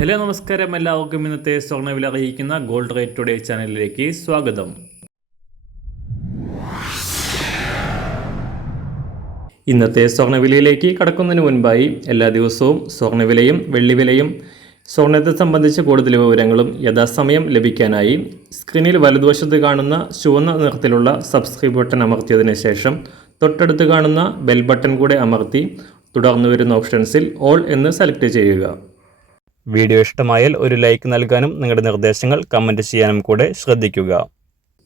Hello നമസ്കാരം, എല്ലാവർക്കും ഇന്നത്തെ സ്വർണ്ണവില അറിയിക്കുന്ന ഗോൾഡ് റേറ്റ് ടുഡേ ചാനലിലേക്ക് സ്വാഗതം. ഇന്നത്തെ സ്വർണ്ണവിലയിലേക്ക് കടക്കുന്നതിന് മുൻപായി എല്ലാ ദിവസവും സ്വർണ്ണവിലയും വെള്ളിവിലയും സ്വർണ്ണത്തെ സംബന്ധിച്ച കൂടുതൽ വിവരങ്ങളും യഥാസമയം ലഭിക്കാനായി സ്ക്രീനിൽ വലതുവശത്ത് കാണുന്ന ചുവന്ന നിറത്തിലുള്ള സബ്സ്ക്രൈബ് ബട്ടൺ അമർത്തിയതിനു ശേഷം തൊട്ടടുത്ത് കാണുന്ന ബെൽ ബട്ടൺ കൂടെ അമർത്തി തുടർന്ന് വരുന്ന ഓപ്ഷൻസിൽ ഓൾ എന്ന് സെലക്ട് ചെയ്യുക. വീഡിയോ ഇഷ്ടമായാൽ ഒരു ലൈക്ക് നൽകാനും നിങ്ങളുടെ നിർദ്ദേശങ്ങൾ കമൻറ്റ് ചെയ്യാനും കൂടെ ശ്രദ്ധിക്കുക.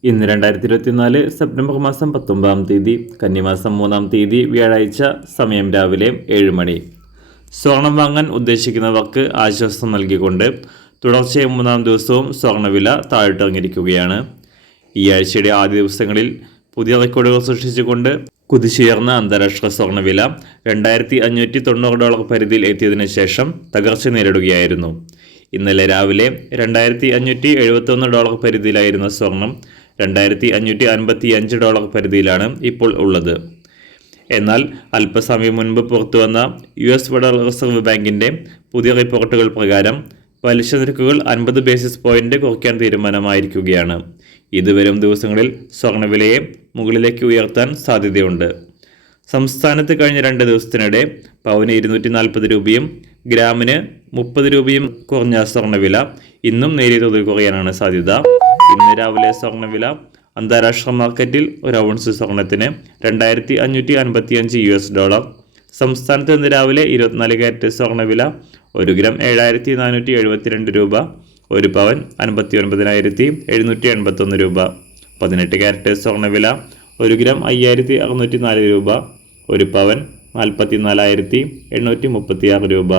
ഇന്ന് 2024 സെപ്റ്റംബർ മാസം 19 തീയതി കന്നിമാസം 3 തീയതി വ്യാഴാഴ്ച. സമയം രാവിലെ 7 മണി. സ്വർണം വാങ്ങാൻ ഉദ്ദേശിക്കുന്നവർക്ക് ആശ്വാസം നൽകിക്കൊണ്ട് തുടർച്ചയായ 3-ാം ദിവസവും സ്വർണ്ണവില താഴ്ത്തിറങ്ങിയിരിക്കുകയാണ്. ഈ ആഴ്ചയുടെ ആദ്യ ദിവസങ്ങളിൽ പുതിയ റെക്കോർഡുകൾ സൃഷ്ടിച്ചുകൊണ്ട് കുതിച്ചുയർന്ന അന്താരാഷ്ട്ര സ്വർണ്ണവില $2,590 പരിധിയിൽ എത്തിയതിനു ശേഷം തകർച്ച നേരിടുകയായിരുന്നു. ഇന്നലെ രാവിലെ $2,571 പരിധിയിലായിരുന്ന സ്വർണം $2,555 പരിധിയിലാണ് ഇപ്പോൾ ഉള്ളത്. എന്നാൽ അല്പസമയം മുൻപ് പുറത്തുവന്ന US ഫെഡറൽ റിസർവ് ബാങ്കിൻ്റെ പുതിയ റിപ്പോർട്ടുകൾ പ്രകാരം പലിശ നിരക്കുകൾ 50 ബേസിസ് പോയിന്റ് കുറയ്ക്കാൻ തീരുമാനമായിരിക്കുകയാണ്. ഇത് വരും ദിവസങ്ങളിൽ സ്വർണ്ണവിലയെ മുകളിലേക്ക് ഉയർത്താൻ സാധ്യതയുണ്ട്. സംസ്ഥാനത്ത് കഴിഞ്ഞ 2 ദിവസത്തിനിടെ പവന് 240 രൂപയും ഗ്രാമിന് 30 രൂപയും കുറഞ്ഞ സ്വർണ്ണവില ഇന്നും നേരിയ തോതിൽ കുറയാനാണ് സാധ്യത. ഇന്ന് രാവിലെ സ്വർണ്ണവില അന്താരാഷ്ട്ര മാർക്കറ്റിൽ ഒരു ഔൺസ് സ്വർണത്തിന് $2,555. സംസ്ഥാനത്ത് ഇന്ന് രാവിലെ 24 കാരറ്റ് സ്വർണ്ണവില 1 ഗ്രാം 7,472 രൂപ, 1 പവൻ 59,781 രൂപ. 18 കാരറ്റ് സ്വർണ്ണവില 1 ഗ്രാം 5,604 രൂപ, 1 പവൻ 44,836 രൂപ.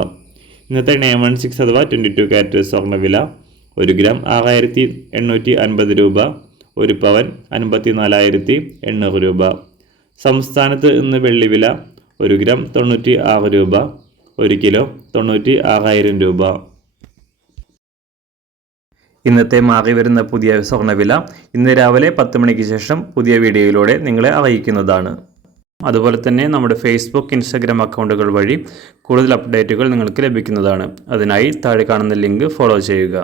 ഇന്നത്തെ 916 അഥവാ 22 കാരറ്റ് സ്വർണ്ണവില 1 ഗ്രാം 6,850 രൂപ, 1 പവൻ 54,800 രൂപ. സംസ്ഥാനത്ത് ഇന്ന് വെള്ളിവില 1 ഗ്രാം 96 രൂപ, 1 കിലോ 96,000 രൂപ. ഇന്നത്തെ മാറി വരുന്ന പുതിയ സ്വർണ്ണവില ഇന്ന് രാവിലെ 10 മണിക്ക് ശേഷം പുതിയ വീഡിയോയിലൂടെ നിങ്ങളെ അറിയിക്കുന്നതാണ്. അതുപോലെ തന്നെ നമ്മുടെ ഫേസ്ബുക്ക്, ഇൻസ്റ്റാഗ്രാം അക്കൗണ്ടുകൾ വഴി കൂടുതൽ അപ്ഡേറ്റുകൾ നിങ്ങൾക്ക് ലഭിക്കുന്നതാണ്. അതിനായി താഴെ കാണുന്ന ലിങ്ക് ഫോളോ ചെയ്യുക.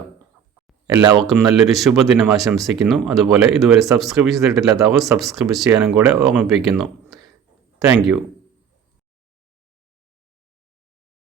എല്ലാവർക്കും നല്ലൊരു ശുഭദിനം ആശംസിക്കുന്നു. അതുപോലെ ഇതുവരെ സബ്സ്ക്രൈബ് ചെയ്തിട്ടില്ലാത്തവർ സബ്സ്ക്രൈബ് ചെയ്യാനും കൂടെ ഓർമ്മിപ്പിക്കുന്നു. Thank you.